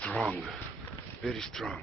Strong. Very strong.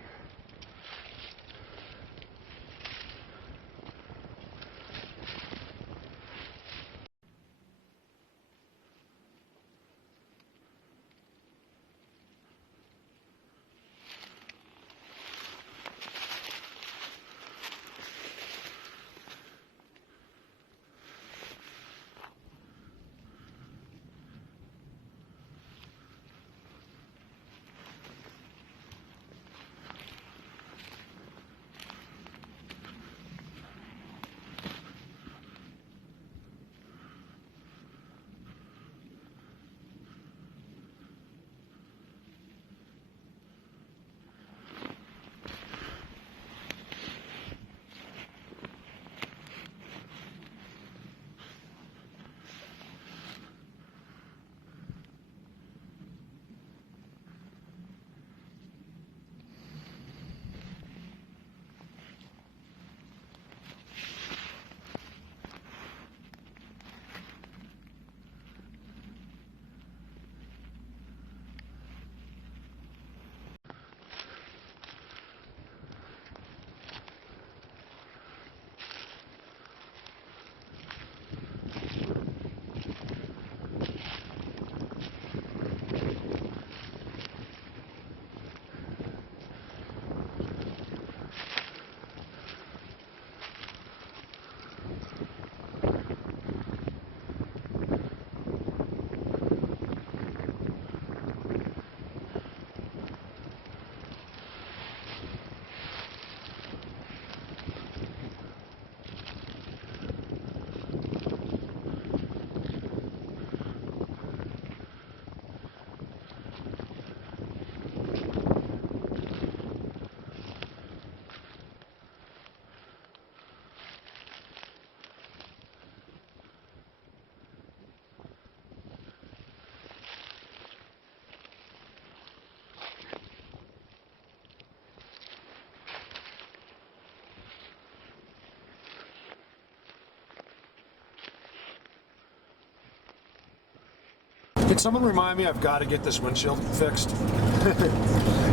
Can someone remind me I've got to get this windshield fixed?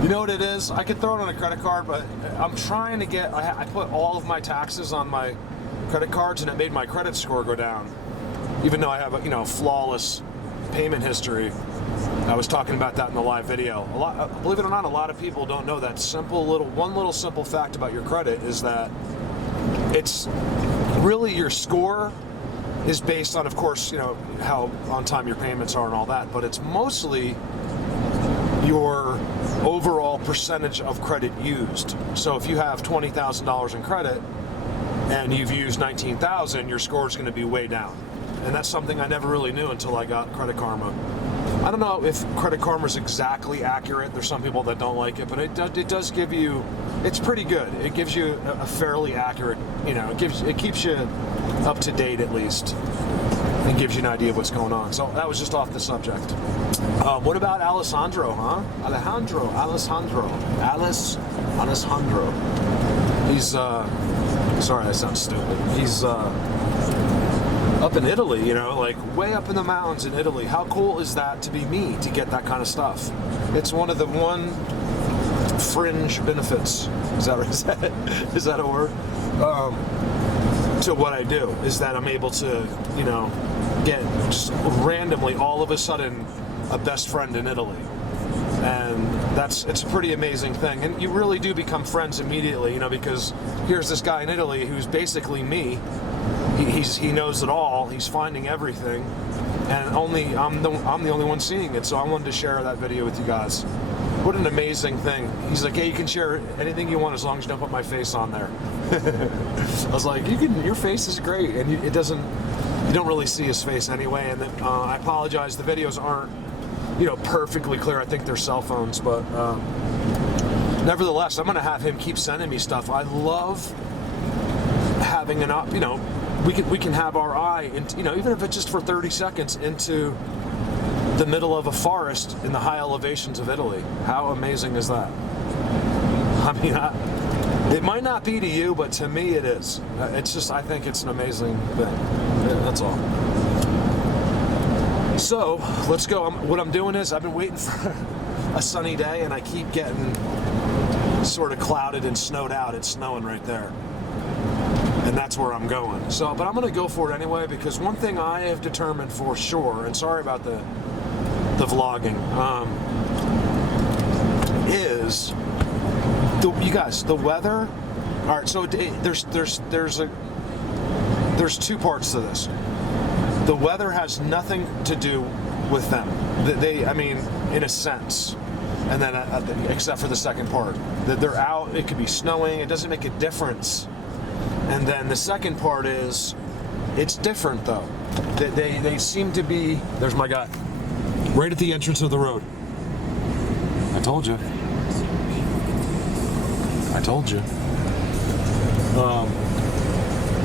You know what it is? I could throw it on a credit card, but I'm trying to get, I put all of my taxes on my credit cards and it made my credit score go down. Even though I have a, you know, flawless payment history. I was talking about that in the live video. Believe it or not, a lot of people don't know that one little simple fact about your credit is that it's really your score is based on, of course, you know, how on time your payments are and all that, but it's mostly your overall percentage of credit used. So if you have $20,000 in credit and you've used $19,000, your score is going to be way down. And that's something I never really knew until I got Credit Karma. I don't know if Credit Karma is exactly accurate. There's some people that don't like it, but it does give you, it's pretty good. It gives you a fairly accurate, you know, it keeps you up to date at least, and gives you an idea of what's going on. So that was just off the subject. What about Alessandro, huh? Alessandro. He's, sorry, I sound stupid. He's, up in Italy, you know, like way up in the mountains in Italy. How cool is that to be me, to get that kind of stuff? It's one of the fringe benefits. Is that a word? To what I do is that I'm able to, you know, get just randomly all of a sudden a best friend in Italy. And it's a pretty amazing thing. And you really do become friends immediately, you know, because here's this guy in Italy who's basically me. He knows it all. He's finding everything, and I'm the only one seeing it. So I wanted to share that video with you guys. What an amazing thing! He's like, "Hey, you can share anything you want as long as you don't put my face on there." I was like, "You can. Your face is great," and you don't really see his face anyway. And then, I apologize. The videos aren't, you know, perfectly clear. I think they're cell phones, but nevertheless, I'm going to have him keep sending me stuff. I love having you know. We can have our eye, you know, even if it's just for 30 seconds, into the middle of a forest in the high elevations of Italy. How amazing is that? I mean, it might not be to you, but to me it is. It's just, I think it's an amazing thing. Yeah, that's all. So, let's go. What I'm doing is, I've been waiting for a sunny day, and I keep getting sort of clouded and snowed out. It's snowing right there. And that's where I'm going. So, but I'm going to go for it anyway, because one thing I have determined for sure, and sorry about the vlogging, is you guys, the weather. All right, so there's two parts to this. The weather has nothing to do with them. I mean, in a sense. And then, except for the second part, that they're out. It could be snowing. It doesn't make a difference. And then the second part is, it's different though. They seem to be, there's my guy, right at the entrance of the road. I told you.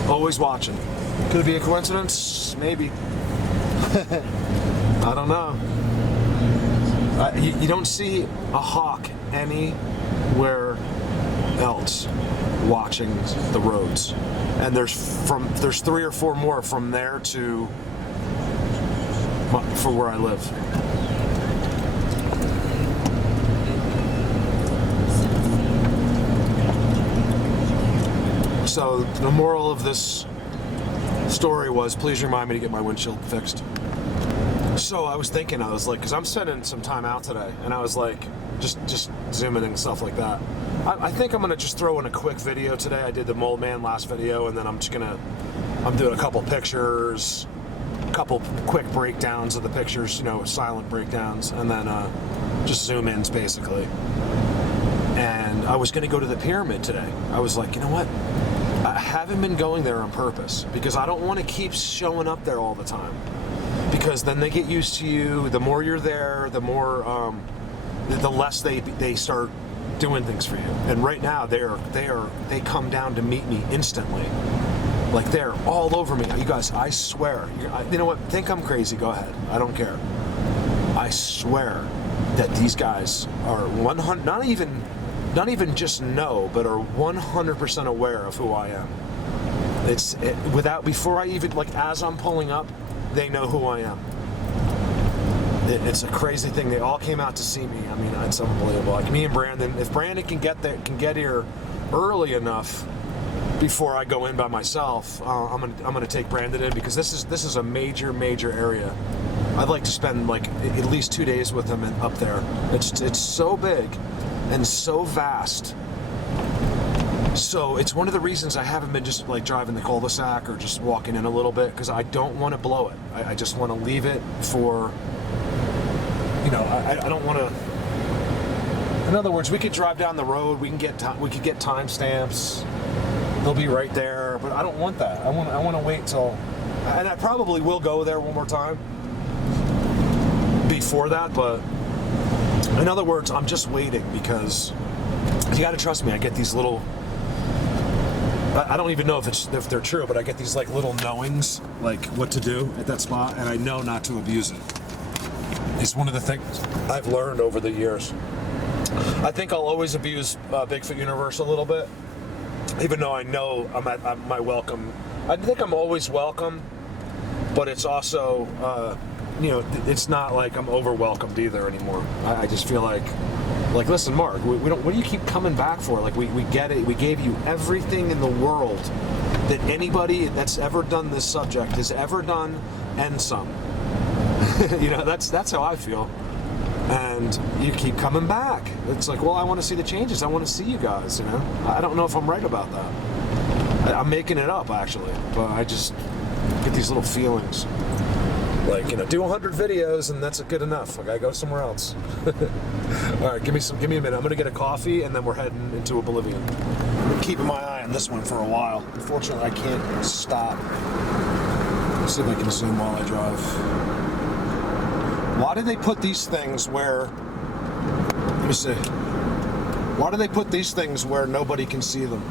Always watching. Could it be a coincidence? Maybe. I don't know. You don't see a hawk anywhere else watching the roads, and there's 3 or 4 more from there to for where I live. So the moral of this story was, please remind me to get my windshield fixed. So I was thinking, I was like, because I'm spending some time out today, and I was like, just zooming and stuff like that. I think I'm gonna just throw in a quick video today. I did the Mole Man last video, and then I'm doing a couple pictures, a couple quick breakdowns of the pictures, you know, silent breakdowns, and then just zoom ins basically. And I was gonna go to the pyramid today. I was like, you know what? I haven't been going there on purpose because I don't want to keep showing up there all the time. Because then they get used to you. The more you're there, the more, the less they start doing things for you. And right now they come down to meet me instantly. Like they're all over me. You guys, I swear. You know what? Think I'm crazy. Go ahead. I don't care. I swear that these guys are 100. Not even just know, but are 100% aware of who I am. Before I even, like, as I'm pulling up, they know who I am. it's a crazy thing. They all came out to see me. I mean, it's unbelievable. Like me and Brandon, if Brandon can get here early enough before I go in by myself, I'm gonna take Brandon in, because this is a major area. I'd like to spend like at least 2 days with him up there. It's so big and so vast. So it's one of the reasons I haven't been just like driving the cul-de-sac or just walking in a little bit, because I don't want to blow it. I just want to leave it for, you know, I don't want to. In other words, we could drive down the road. We could get timestamps. They'll be right there. But I don't want that. I want to wait till, and I probably will go there one more time before that. But in other words, I'm just waiting, because you got to trust me. I get these little. I don't even know if they're true, but I get these like little knowings, like what to do at that spot, and I know not to abuse it. It's one of the things I've learned over the years. I think I'll always abuse Bigfoot Universe a little bit, even though I know I'm at my welcome. I think I'm always welcome, but it's also, you know, it's not like I'm over welcomed either anymore. I just feel like listen, Mark, we don't. What do you keep coming back for? Like we get it. We gave you everything in the world that anybody that's ever done this subject has ever done, and some. You know, that's how I feel. And you keep coming back. It's like, well, I want to see the changes. I want to see you guys, you know. I don't know if I'm right about that. I'm making it up, actually. But I just get these little feelings. Like, you know, do 100 videos and that's good enough. Like, I go somewhere else. All right, give me a minute. I'm going to get a coffee and then we're heading into oblivion. I'm keeping my eye on this one for a while. Unfortunately, I can't stop. Let's see if I can zoom while I drive. Why do they put these things where, let me see. Why do they put these things where nobody can see them?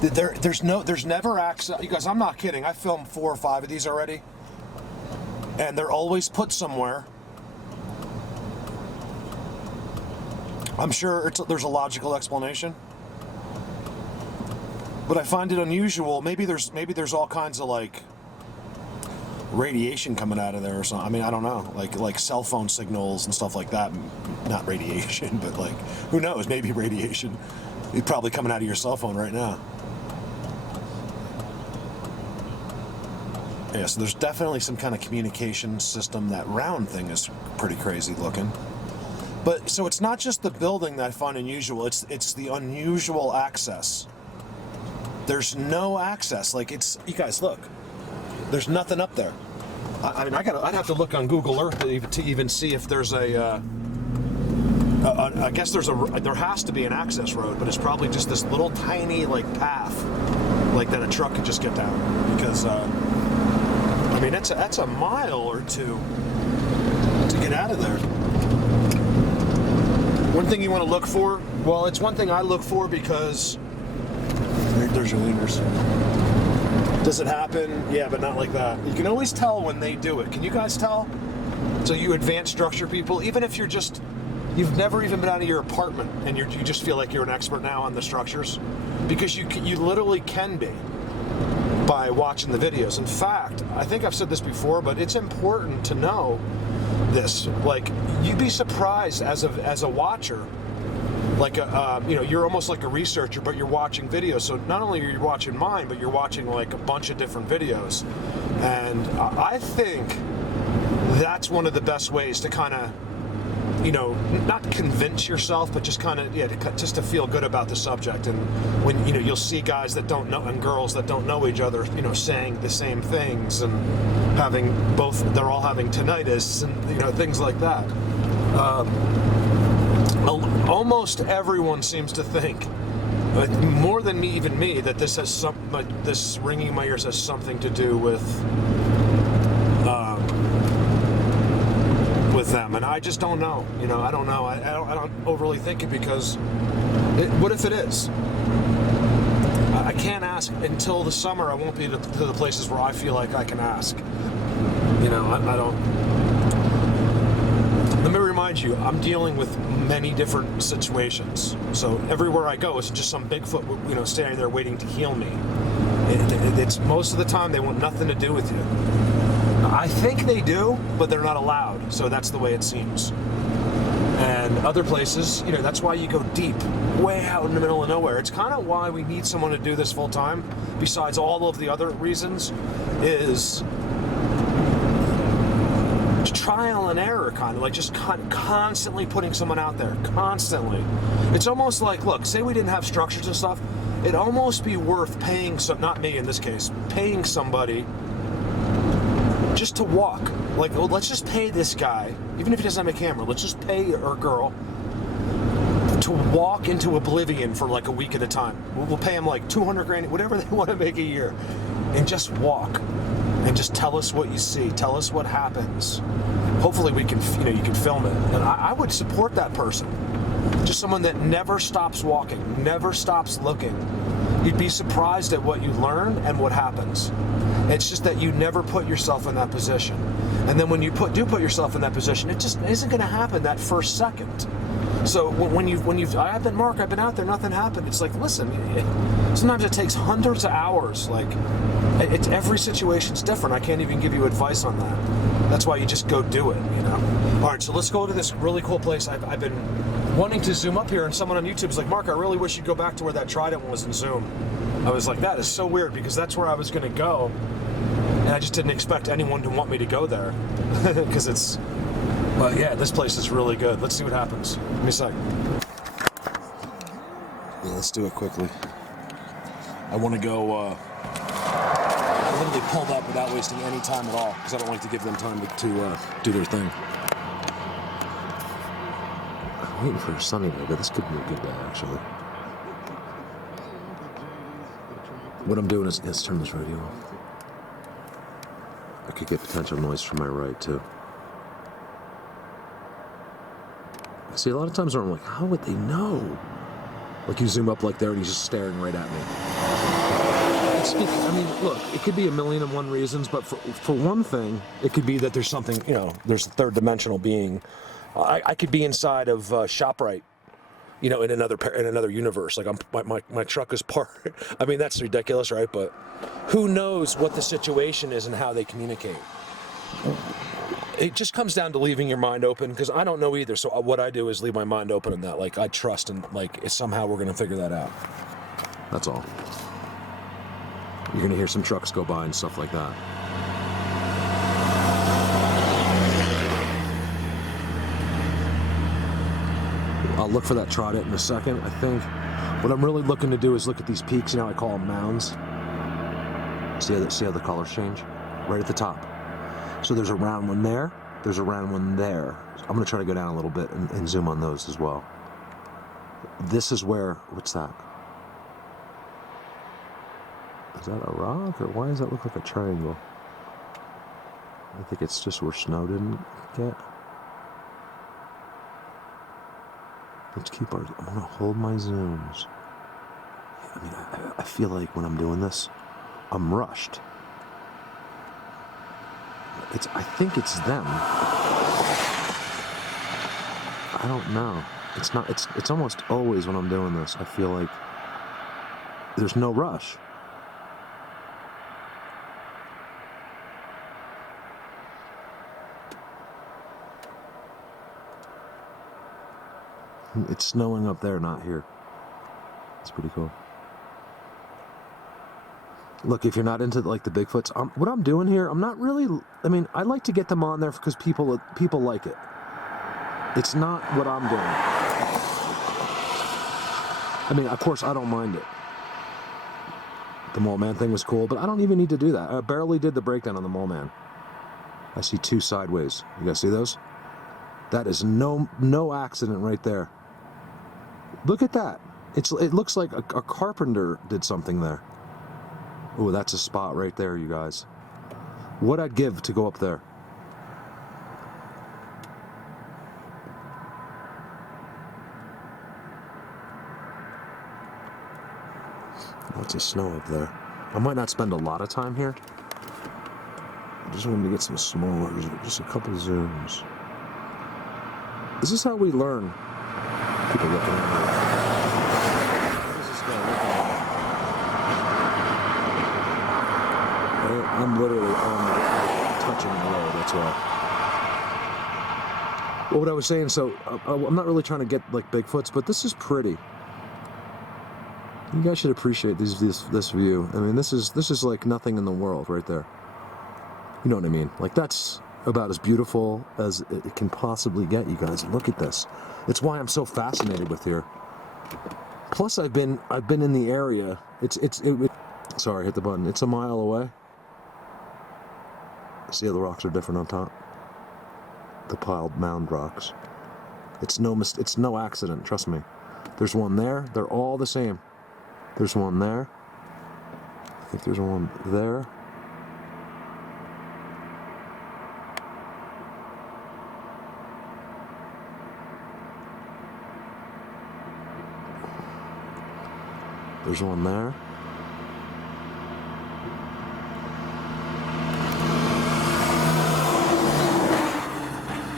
There's never access. You guys, I'm not kidding. I filmed 4 or 5 of these already. And they're always put somewhere. I'm sure there's a logical explanation. But I find it unusual. Maybe there's all kinds of like radiation coming out of there or something. I mean, I don't know. Like cell phone signals and stuff like that. Not radiation, but like, who knows? Maybe radiation. It's probably coming out of your cell phone right now. Yeah, so there's definitely some kind of communication system. That round thing is pretty crazy looking. But so it's not just the building that I find unusual, it's the unusual access. There's no access. Like, you guys look. There's nothing up there. I mean, I'd have to look on Google Earth to even see if there's I guess there has to be an access road, but it's probably just this little tiny like path, like that a truck could just get down. Because I mean, that's a mile or two to get out of there. One thing you want to look for, well, it's one thing I look for because there's your leaders. Does it happen? Yeah, but not like that. You can always tell when they do it. Can you guys tell? So you advanced structure people, even if you've never even been out of your apartment and you just feel like you're an expert now on the structures, because you literally can be by watching the videos. In fact, I think I've said this before, but it's important to know this. Like, you'd be surprised as a watcher. Like you know, you're almost like a researcher, but you're watching videos. So not only are you watching mine, but you're watching like a bunch of different videos. And I think that's one of the best ways to kind of, you know, not convince yourself, but just kind of, just to feel good about the subject. And when, you know, you'll see guys that don't know and girls that don't know each other, you know, saying the same things and they're all having tinnitus and, you know, things like that. Almost everyone seems to think, more than even me, that this has this ringing in my ears has something to do with them, and I just don't know. You know, I don't know. I don't overly think it, because what if it is? I can't ask until the summer. I won't be to the places where I feel like I can ask. You know, I don't. Let me remind you, I'm dealing with many different situations. So everywhere I go, it's just some Bigfoot, you know, standing there waiting to heal me. It's most of the time they want nothing to do with you. I think they do, but they're not allowed, so that's the way it seems. And other places, you know, that's why you go deep, way out in the middle of nowhere. It's kind of why we need someone to do this full time, besides all of the other reasons, is trial and error, kind of like just constantly putting someone out there, constantly. It's almost like, look, say we didn't have structures and stuff, it'd almost be worth paying, not me in this case, paying somebody just to walk. Like, well, let's just pay this guy, even if he doesn't have a camera, let's just pay or girl to walk into oblivion for like a week at a time. We'll pay him like 200 grand, whatever they want to make a year, and just walk and just tell us what you see, tell us what happens. Hopefully we can, you know, you can film it. And I would support that person. Just someone that never stops walking, never stops looking. You'd be surprised at what you learn and what happens. It's just that you never put yourself in that position. And then when you do put yourself in that position, it just isn't going to happen that first second. So I've been out there, nothing happened. It's like, listen, sometimes it takes hundreds of hours. Like, every situation's different. I can't even give you advice on that. That's why you just go do it, you know? All right, so let's go to this really cool place. I've been wanting to zoom up here, and someone on YouTube is like, Mark, I really wish you'd go back to where that trident was and zoom. I was like, that is so weird, because that's where I was going to go, and I just didn't expect anyone to want me to go there, because it's... But yeah, this place is really good. Let's see what happens. Give me a sec. Yeah, let's do it quickly. I want to go, I literally pulled up without wasting any time at all, because I don't like to give them time to do their thing. I'm waiting for a sunny day, but this could be a good day, actually. What I'm doing is, let's turn this radio off. I could get potential noise from my right, too. See, a lot of times I'm like, how would they know? Like, you zoom up like there and he's just staring right at me. I mean, look, it could be a million and one reasons, but for one thing, it could be that there's something, you know, there's a third dimensional being. I could be inside of ShopRite, you know, in another universe. Like, my truck is parked. I mean, that's ridiculous, right? But who knows what the situation is and how they communicate. It just comes down to leaving your mind open, because I don't know either. So what I do is leave my mind open in that. Like, I trust, and like, somehow we're going to figure that out. That's all. You're going to hear some trucks go by and stuff like that. I'll look for that trident in a second, I think. What I'm really looking to do is look at these peaks. You know, I call them mounds. See how the colors change? Right at the top. So there's a round one there, there's a round one there. I'm going to try to go down a little bit and zoom on those as well. This is where, what's that? Is that a rock, or why does that look like a triangle? I think it's just where snow didn't get. Let's keep our, I'm going to hold my zooms. I mean, I feel like when I'm doing this, I'm rushed. I think it's them. I don't know. It's not, it's almost always when I'm doing this, I feel like there's no rush. It's snowing up there, not here. It's pretty cool. Look, if you're not into like the Bigfoots, what I'm doing here, I'm not really. I mean, I like to get them on there because people like it. It's not what I'm doing. I mean, of course, I don't mind it. The Mole Man thing was cool, but I don't even need to do that. I barely did the breakdown on the Mole Man. I see two sideways. You guys see those? That is no accident right there. Look at that. It looks like a carpenter did something there. Oh, that's a spot right there, you guys. What I'd give to go up there. Lots of snow up there. I might not spend a lot of time here. I just wanted to get some smaller, just a couple zooms. This is how we learn. People looking at me. What is this guy looking at? I'm literally on the watching the road, that's why. Well, what I was saying, so I'm not really trying to get like Bigfoots, but this is pretty. You guys should appreciate this view. I mean, this is like nothing in the world right there. You know what I mean? Like, that's about as beautiful as it can possibly get, you guys. Look at this. It's why I'm so fascinated with here. Plus, I've been in the area. Sorry, I hit the button. It's a mile away. See how the rocks are different on top? The piled mound rocks. It's no accident, trust me. There's one there. They're all the same. There's one there. I think there's one there. There's one there.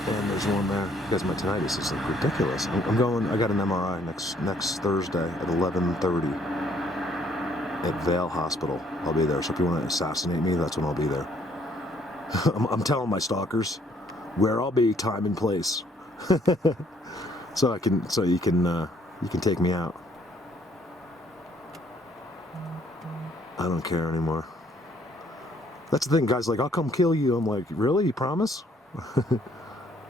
And there's one there. Guys, my tinnitus is like ridiculous. I got an MRI next Thursday at 11:30 at Vale Hospital. I'll be there. So if you want to assassinate me, that's when I'll be there. I'm telling my stalkers where I'll be, time and place. so you can take me out. I don't care anymore. That's the thing, guys. Like, I'll come kill you. I'm like, really? You promise?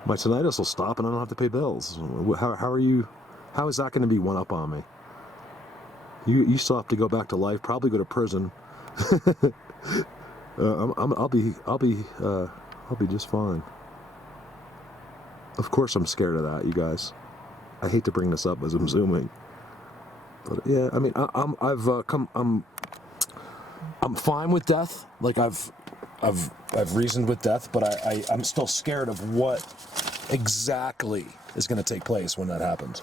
My tinnitus will stop and I don't have to pay bills. How is that going to be one up on me? You still have to go back to life, probably go to prison. I'll be just fine. Of course I'm scared of that, you guys. I hate to bring this up as I'm zooming. But yeah, I mean, I'm fine with death. Like, I've reasoned with death, but I'm still scared of what exactly is going to take place when that happens.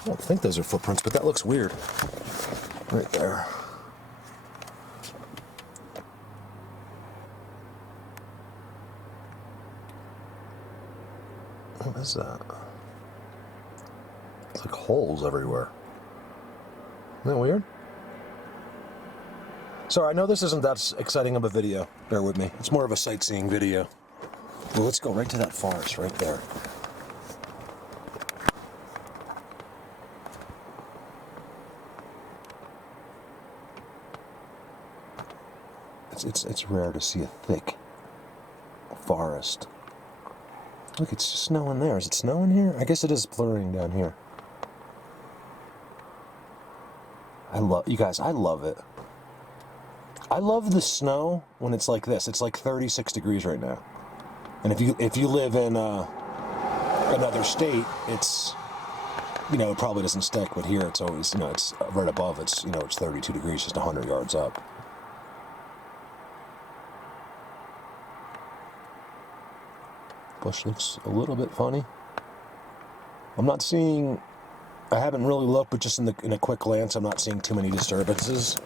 I don't think those are footprints, but that looks weird. Right there. What is that? It's like holes everywhere. Isn't that weird? Sorry, I know this isn't that exciting of a video. Bear with me. It's more of a sightseeing video. Well, let's go right to that forest right there. It's rare to see a thick forest. Look, it's just snowing there. Is it snowing here? I guess it is blurring down here. You guys, I love it. I love the snow when it's like this. It's like 36 degrees right now. And if you live in another state, it's, it probably doesn't stick, but here it's always, it's right above. It's 32 degrees, just 100 yards up. Bush looks a little bit funny. I haven't really looked, but just in a quick glance, I'm not seeing too many disturbances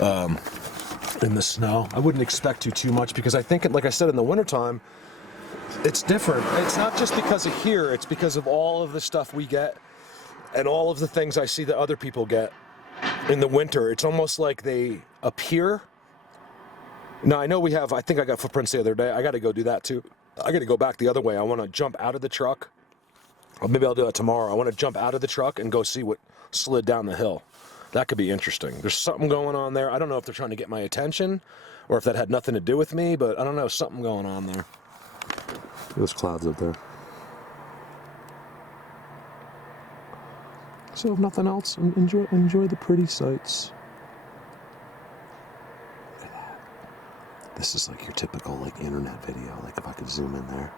in the snow. I wouldn't expect too much, because I think, like I said, in the wintertime, it's different. It's not just because of here, it's because of all of the stuff we get and all of the things I see that other people get in the winter. It's almost like they appear. Now, I know I think I got footprints the other day. I got to go do that too. I got to go back the other way. I want to jump out of the truck. Or maybe I'll do that tomorrow. I want to jump out of the truck and go see what slid down the hill. That could be interesting. There's something going on there. I don't know if they're trying to get my attention or if that had nothing to do with me, but I don't know. Something going on there. Those clouds up there. So if nothing else, enjoy the pretty sights. Look at that. This is like your typical internet video. Like, if I could zoom in there.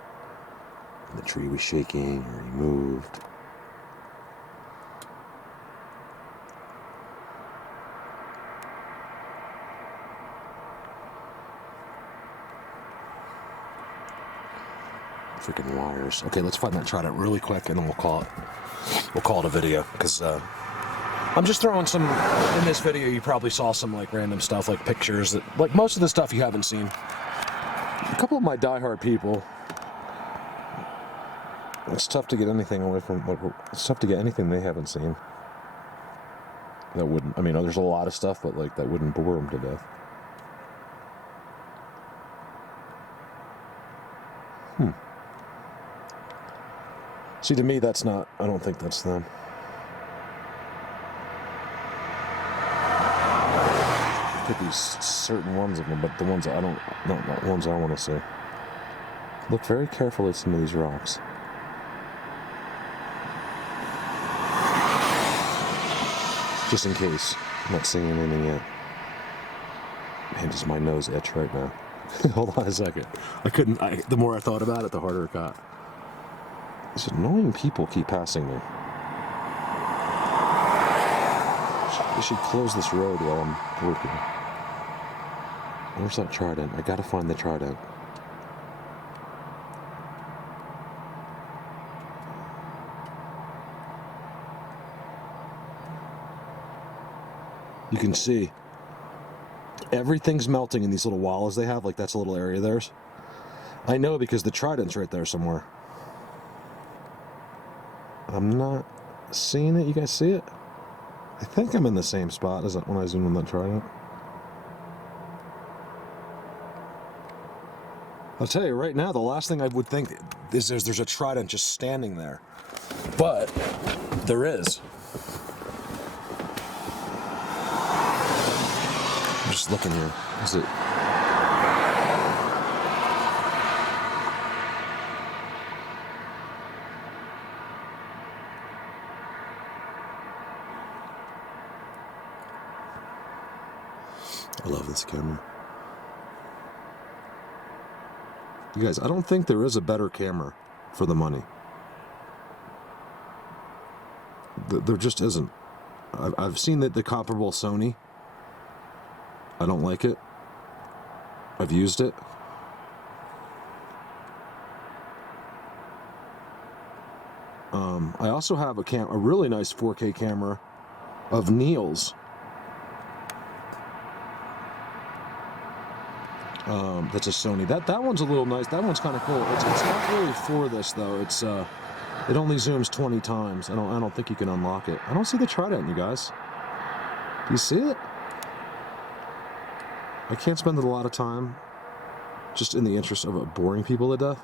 And the tree was shaking or he moved. Freaking wires. Okay, let's find that trout out really quick, and then we'll call it a video, because I'm just throwing some in this video. You probably saw some random stuff, like pictures that most of the stuff you haven't seen. A couple of my diehard people. It's tough to get anything away from. It's tough to get anything they haven't seen. that wouldn't, I mean, there's a lot of stuff, but like that wouldn't bore them to death. See, to me, that's not, I don't think that's them. Could be certain ones of them, but the ones I don't, not the ones I want to see. Look very carefully at some of these rocks. Just in case. I'm not seeing anything yet. Man, does my nose itch right now. Hold on a second. The more I thought about it, the harder it got. These annoying people keep passing me. I should close this road while I'm working. Where's that trident? I gotta find the trident. You can see everything's melting in these little walls they have, like that's a little area of theirs. I know because the trident's right there somewhere. I'm not seeing it. You guys see it? I think I'm in the same spot as when I zoomed on that trident. I'll tell you right now, the last thing I would think is there's a trident just standing there. But there is. I'm just looking here. Is it? I love this camera. You guys, I don't think there is a better camera for the money. There just isn't. I've seen the comparable Sony. I don't like it. I've used it. I also have a really nice 4K camera of Neil's. That's a Sony. That one's a little nice. That one's kind of cool. It's not really for this though. It's it only zooms 20 times. I don't think you can unlock it. I don't see the trident, you guys. Do you see it? I can't spend a lot of time just in the interest of boring people to death.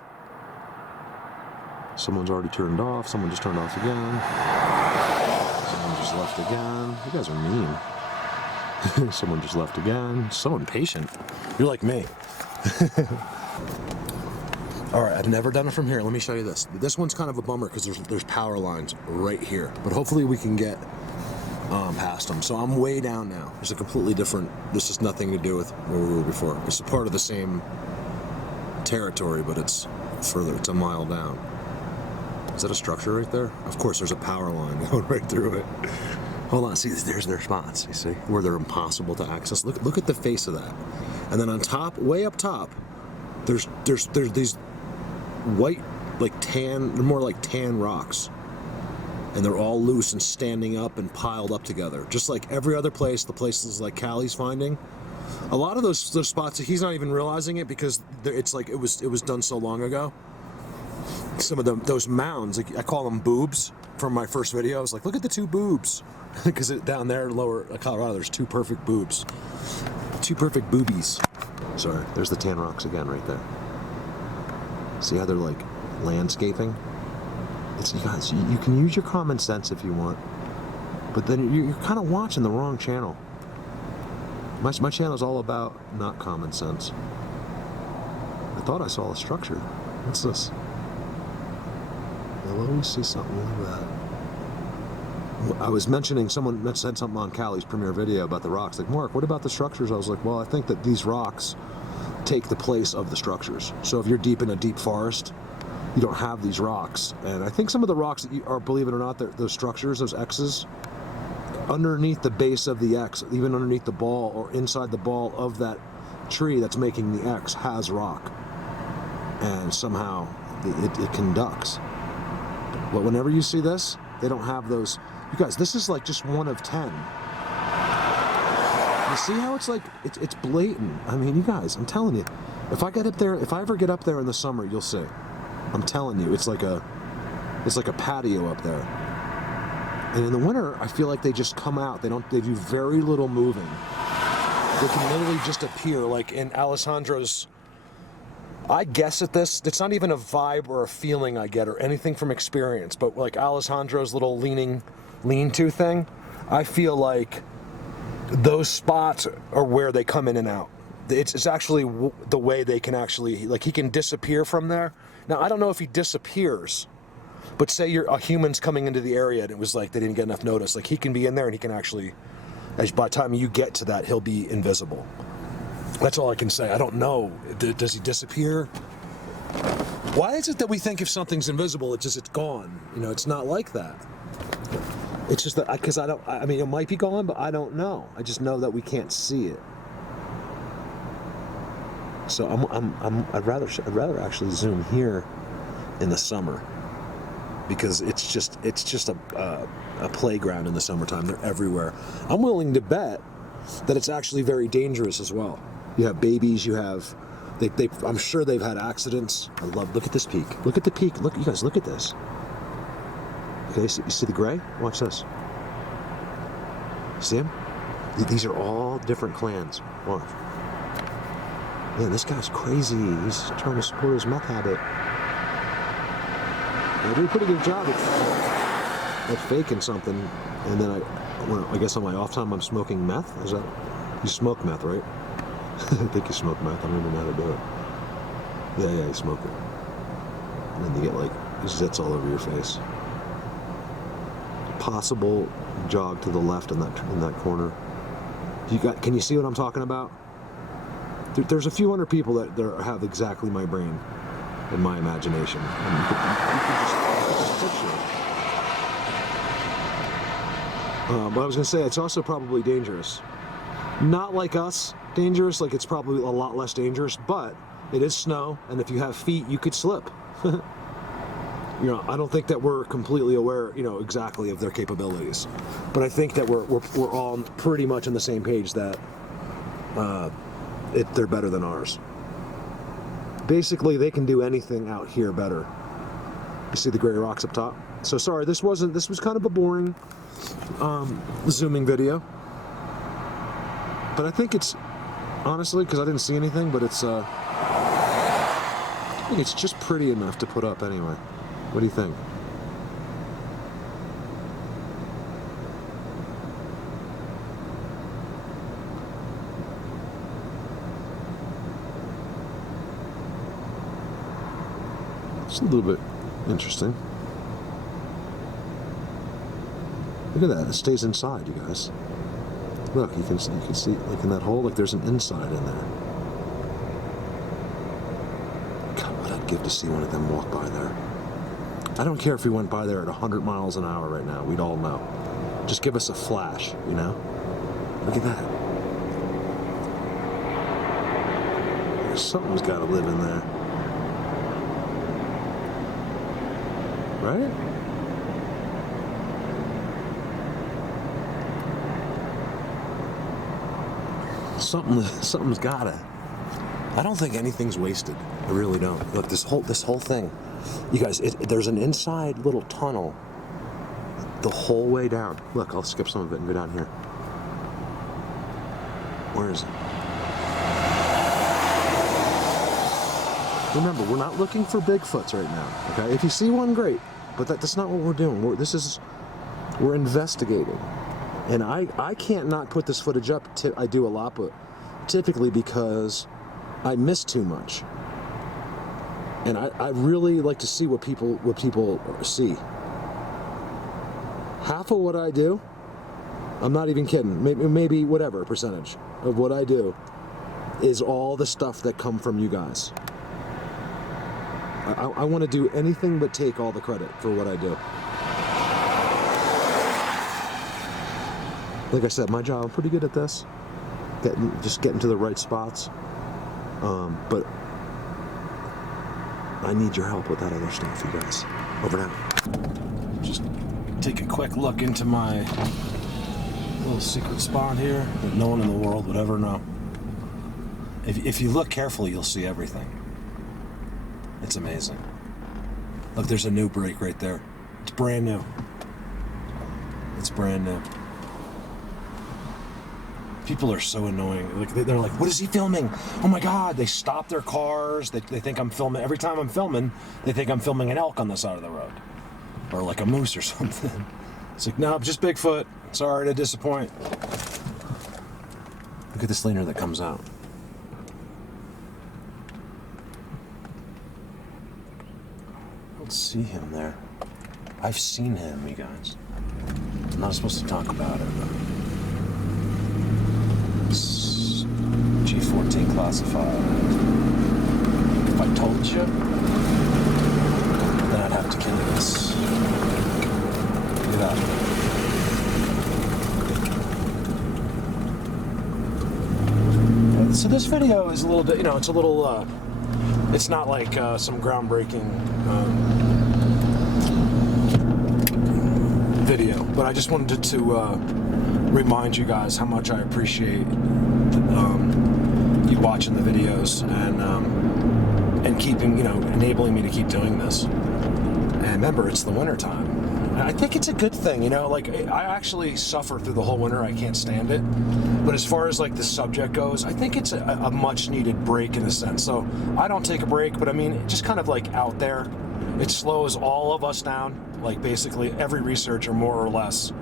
Someone's already turned off. Someone just turned off again. Someone just left again. You guys are mean. Someone just left again. So impatient. You're like me. All right, I've never done it from here. Let me show you this. This one's kind of a bummer because there's power lines right here. But hopefully we can get past them. So I'm way down now. It's a completely different, this has nothing to do with where we were before. It's a part of the same territory, but it's further, it's a mile down. Is that a structure right there? Of course, there's a power line going right through it. Hold on, see, there's their spots, you see? Where they're impossible to access. Look at the face of that. And then on top, way up top, there's these white, like tan, they're more like tan rocks. And they're all loose and standing up and piled up together. Just like every other place, the places like Cali's finding. A lot of those spots, he's not even realizing it because it's like it was done so long ago. Some of those mounds, like I call them boobs from my first video. I was like, look at the two boobs. Because down there in lower Colorado, there's two perfect boobs. Two perfect boobies. Sorry, there's the tan rocks again right there. See how they're like landscaping? It's, you guys, you can use your common sense if you want, but then you're kind of watching the wrong channel. My channel is all about not common sense. I thought I saw a structure. What's this? You'll always see something like that. I was mentioning, someone said something on Cali's premiere video about the rocks. Like, Mark, what about the structures? I was like, well, I think that these rocks take the place of the structures. So if you're deep in a deep forest, you don't have these rocks. And I think some of the rocks that you are, believe it or not, those structures, those X's, underneath the base of the X, even underneath the ball or inside the ball of that tree that's making the X, has rock. And somehow it conducts. But whenever you see this, they don't have those. You guys, this is like just one of 10. You see how it's like, it's blatant. I mean, you guys, I'm telling you, if I ever get up there in the summer, you'll see. I'm telling you, it's like a patio up there. And in the winter, I feel like they just come out. They do very little moving. They can literally just appear, like in Alessandro's. I guess at this, it's not even a vibe or a feeling I get or anything from experience, but like Alessandro's little lean-to thing, I feel like those spots are where they come in and out. It's actually the way they can actually, like, he can disappear from there. Now, I don't know if he disappears, but say a human's coming into the area and it was like they didn't get enough notice. Like, he can be in there and he can actually, by the time you get to that, he'll be invisible. That's all I can say. I don't know. Does he disappear? Why is it that we think if something's invisible, it's gone? You know, it's not like that. It's just that, because I mean, it might be gone, but I don't know. I just know that we can't see it. So I'd rather actually zoom here in the summer, because it's just a playground in the summertime. They're everywhere. I'm willing to bet that it's actually very dangerous as well. You have babies. You have I'm sure they've had accidents. Look at this peak. Look at the peak. Look, you guys, look at this. Okay, so you see the gray? Watch this. See him? These are all different clans. Watch. Man, this guy's crazy. He's trying to support his meth habit. I do a pretty good job at faking something, and then I guess on my off time I'm smoking meth. Is that, you smoke meth, right? I think you smoke meth. I don't even know how to do it. Yeah, you smoke it. And then you get like zits all over your face. Possible jog to the left in that corner. Can you see what I'm talking about? There's a few hundred people that have exactly my brain and my imagination. And you can just picture it. But I was going to say, it's also probably dangerous. Not like us dangerous, like it's probably a lot less dangerous, but it is snow, and if you have feet, you could slip. You know, I don't think that we're completely aware, you know, exactly of their capabilities, but I think that we're all pretty much on the same page that they're better than ours. Basically, they can do anything out here better. You see the gray rocks up top? So sorry, this was kind of a boring zooming video, but I think it's, honestly, because I didn't see anything, but it's I think it's just pretty enough to put up anyway. What do you think? It's a little bit interesting. Look at that, it stays inside, you guys. Look, you can see, like in that hole, like there's an inside in there. God, what I'd give to see one of them walk by there. I don't care if we went by there at 100 miles an hour right now, we'd all know. Just give us a flash, you know? Look at that. Something's gotta live in there. Right? Something's gotta. I don't think anything's wasted. I really don't. Look, this whole thing, you guys. There's an inside little tunnel the whole way down. Look, I'll skip some of it and go down here. Where is it? Remember, we're not looking for Bigfoots right now. Okay, if you see one, great. But that's not what we're doing. We're investigating. And I can't not put this footage up. I do a lot, but typically because I miss too much. And I really like to see what people see. Half of what I do, I'm not even kidding, maybe whatever percentage of what I do is all the stuff that come from you guys. I want to do anything but take all the credit for what I do. Like I said, my job, I'm pretty good at this. Getting to the right spots. But I need your help with that other stuff, you guys. Over now. Just take a quick look into my little secret spot here that no one in the world would ever know. If you look carefully, you'll see everything. It's amazing. Look, there's a new break right there. It's brand new. It's brand new. People are so annoying. Like they're like, what is he filming? Oh my God. They stop their cars. They think I'm filming. Every time I'm filming, they think I'm filming an elk on the side of the road. Or like a moose or something. It's like, no, just Bigfoot. Sorry to disappoint. Look at this laner that comes out. I don't see him there. I've seen him, you guys. I'm not supposed to talk about it, but it's G14 classified. If I told you, then I'd have to kill this. Look at that. So this video is a little bit, it's a little, it's not like some groundbreaking video, but I just wanted to remind you guys how much I appreciate you watching the videos and keeping, enabling me to keep doing this. And remember, it's the winter time. I think it's a good thing, like I actually suffer through the whole winter. I can't stand it. But as far as like the subject goes, I think it's a much needed break in a sense. So I don't take a break, but I mean, just kind of like out there, it slows all of us down. Like basically every researcher more or less,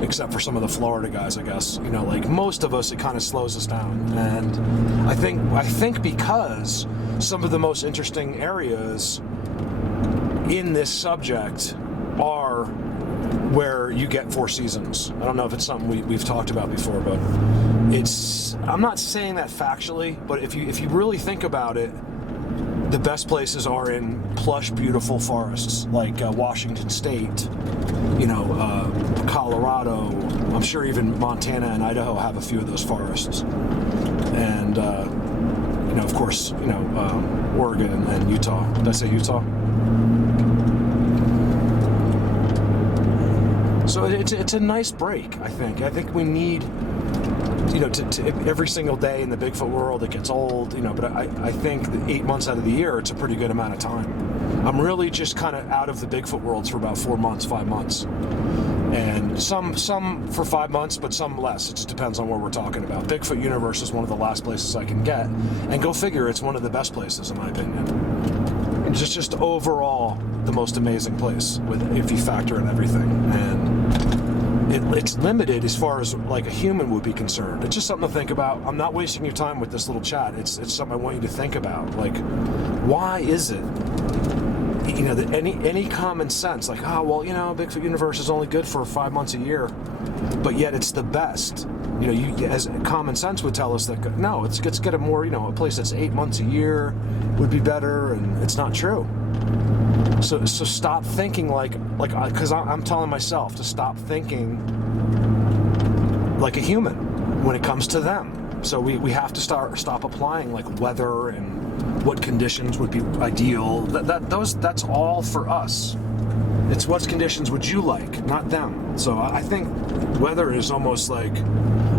except for some of the Florida guys, I guess, like most of us, it kind of slows us down. And I think because some of the most interesting areas in this subject are where you get 4 seasons. I don't know if it's something we've talked about before, but I'm not saying that factually, but if you really think about it, the best places are in plush, beautiful forests, like Washington State, Colorado. I'm sure even Montana and Idaho have a few of those forests. And, of course, Oregon and Utah. Did I say Utah? So it's a nice break, I think. I think we need, to every single day in the Bigfoot world, it gets old, but I think 8 months out of the year, it's a pretty good amount of time. I'm really just kind of out of the Bigfoot worlds for about 4 months, 5 months. And some for 5 months, but some less. It just depends on what we're talking about. Bigfoot Universe is one of the last places I can get. And go figure, it's one of the best places, in my opinion. It's just overall the most amazing place, if you factor in everything. And it's limited as far as like a human would be concerned. It's just something to think about. I'm not wasting your time with this little chat. It's something I want you to think about. Like, why is it, that any common sense, like, Bigfoot Universe is only good for 5 months a year, but yet it's the best. As common sense would tell us that, no, let's get a more, a place that's 8 months a year would be better, and it's not true. So stop thinking because I'm telling myself to stop thinking like a human when it comes to them. So we have to stop applying like weather and what conditions would be ideal. That's all for us. It's what conditions would you like, not them. So I think weather is almost like,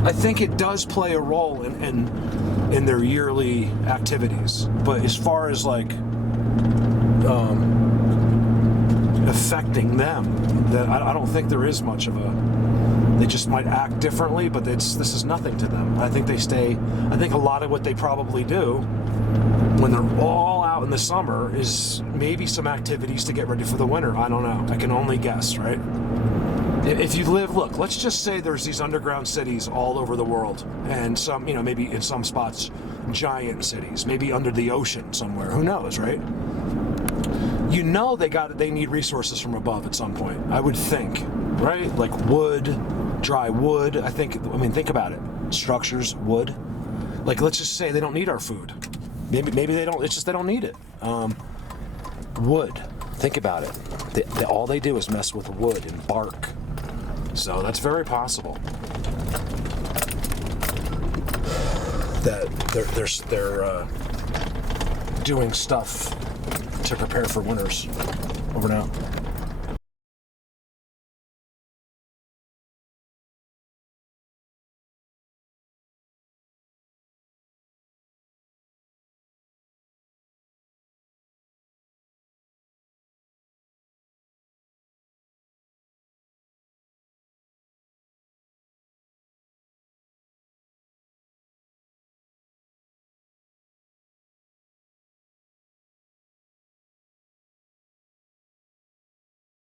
I think it does play a role in their yearly activities. But as far as like affecting them, that I don't think there is much of a. They just might act differently, but this is nothing to them. I think I think a lot of what they probably do when they're all out in the summer is maybe some activities to get ready for the winter. I don't know. I can only guess, right? If you look, let's just say there's these underground cities all over the world, and some, maybe in some spots, giant cities, maybe under the ocean somewhere. Who knows, right? They need resources from above at some point, I would think, right? Like wood, dry wood. Think about it. Structures, wood. Like, let's just say they don't need our food. Maybe they don't. It's just they don't need it. Wood. Think about it. All they do is mess with wood and bark. So that's very possible that they're doing stuff to prepare for winters. Over now.